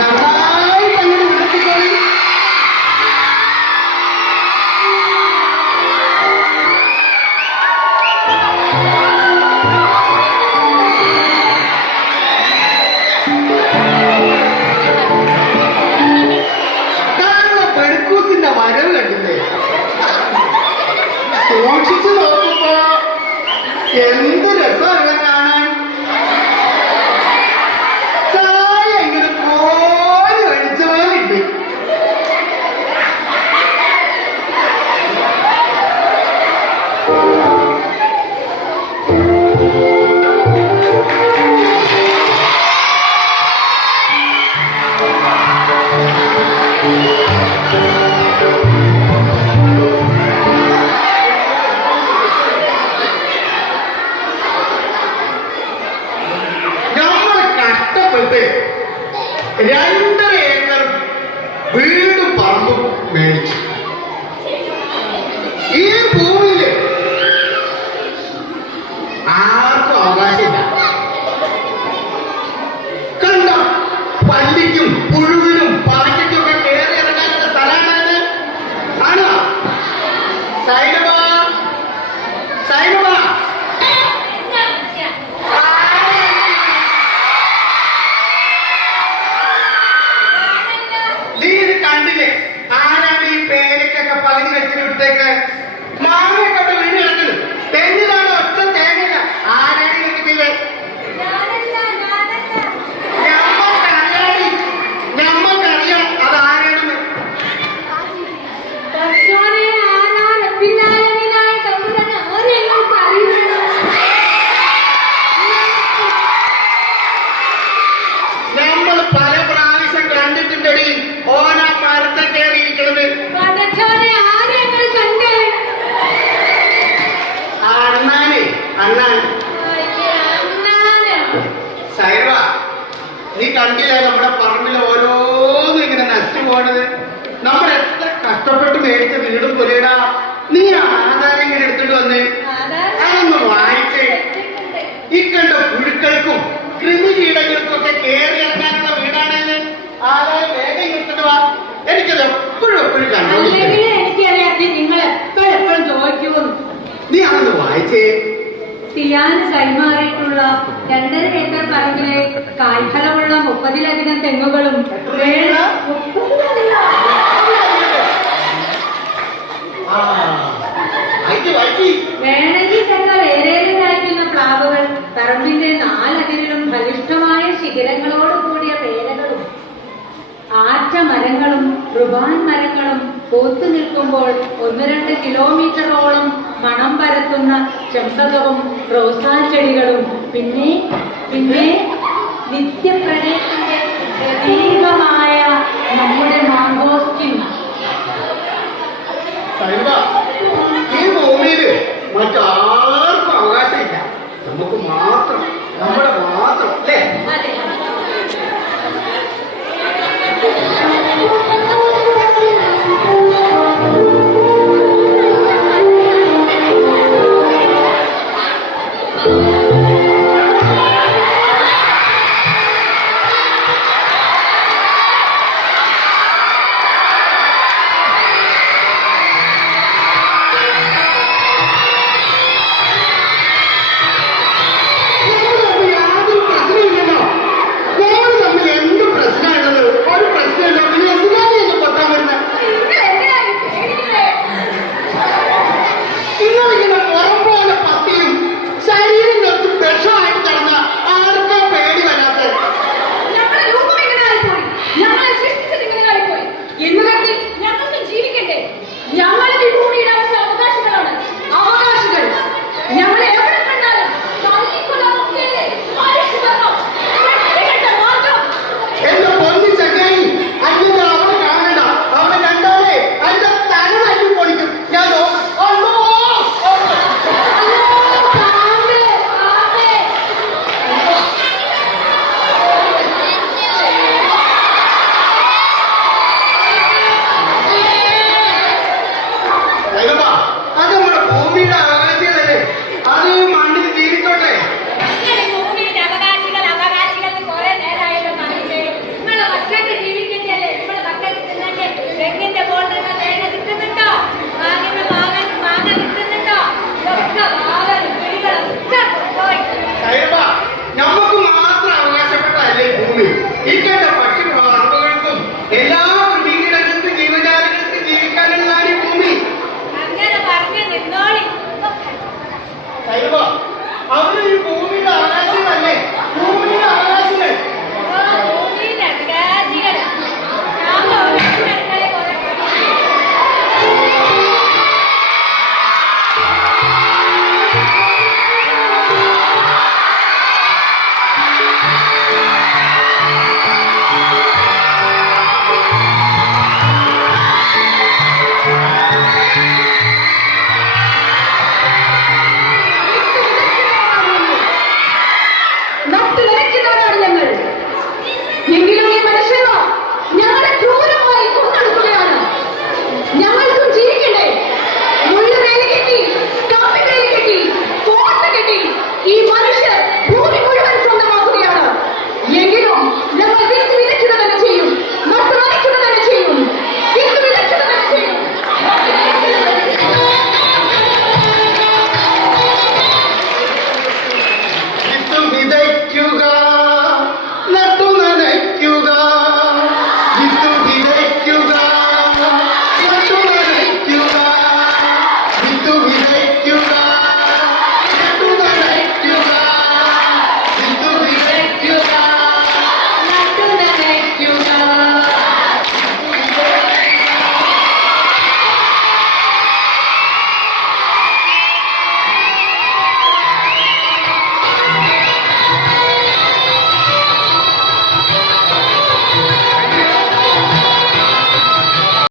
നന്നായി അങ്ങനെ വിളിച്ചുകൊള്ളി. പെടുക്കൂസിന്റെ വരവ് കണ്ടില്ലേ? സൂക്ഷിച്ചു നോക്കുമ്പോ എന്ത് രസമല്ല കാണാൻ. ചായ ഇങ്ങനെ കോരി ഒഴിച്ച പോലിട്ട്. കഷ്ടപ്പെട്ട് 2.5 ഏക്കർ വീടും പറമ്പും മേടിച്ചു. ഈ ഭൂമിയില് ആർക്കും അവകാശമില്ല. കണ്ട പല്ലിക്കും പുഴുവിനും പാറ്റയ്ക്കും ഒക്കെ കയറി ഇറങ്ങാനുള്ള സ്ഥലമാണത്. ആണോ സൈനബ? സൈനബ കണ്ടില്ലേ? ആരാണ് ഈ പേരക്കൊക്കെ പകുതി വെച്ചിട്ട് വിട്ടേക്ക്? മാങ്ങയൊക്കെ അവിടെ വീട് കിടക്കുന്നു. തെങ്ങിലാണ് ഒറ്റ തേങ്ങയില്ല. ആരാണ് ഇതൊക്കെ ചെയ്തേ? ഞമ്മക്കറിയാം അതാരാണെന്ന്. നമ്മൾ പല പ്രാവശ്യം കണ്ടിട്ടുണ്ടടി ഓന മരത്തെ കയറിയിരിക്കുന്നത്. അണ്ണാനെ അണ്ണാൻ സൈറ, നീ കണ്ടില്ല നമ്മുടെ പറമ്പില് ഓരോന്നും ഇങ്ങനെ നശിച്ചു പോണത്? നമ്മൾ എത്ര കഷ്ടപ്പെട്ട് മേടിച്ച വീടും പുരയിടാ. നീ ആധാരം ഇങ്ങനെ എടുത്തിട്ട് വന്നേ, അതൊന്ന് വായിച്ചേ. ഈ കണ്ട പുഴുക്കൾക്കും കൃമികീടങ്ങൾക്കും ഒക്കെ കയറി ഇറങ്ങാനുള്ള വീടാണത്. ആധാരം വേഗം എടുത്തിട്ട് വാ. എനിക്കത് എപ്പോഴും കണ്ടു. നീ അതൊന്ന് വായിച്ചേ. സിയാന് കൈമാറിയിട്ടുള്ള 2.5 ഏക്കർ പറമ്പിലെ കായ്ഫലമുള്ള 30-ലധികം തെങ്ങുകളും വേണമെങ്കിൽ ചക്ക വേരേറി കായ്ക്കുന്ന പ്ലാവുകൾ, പറമ്പിന്റെ 4 അതിരിലും ബലിഷ്ഠമായ ശിഖരങ്ങളോട് കൂടിയ പേരകളും ആറ്റമരങ്ങളും റുബാൻ മരങ്ങളും പൂത്തു നിൽക്കുമ്പോൾ 1-2 കിലോമീറ്ററോളം മണം പരത്തുന്ന ചെമ്പകവും റോസാ ചെടികളും പിന്നെ നിത്യപ്രണയത്തിന്റെ പ്രതീകമായ നമ്മുടെ മാംഗോസ്റ്റിൻ.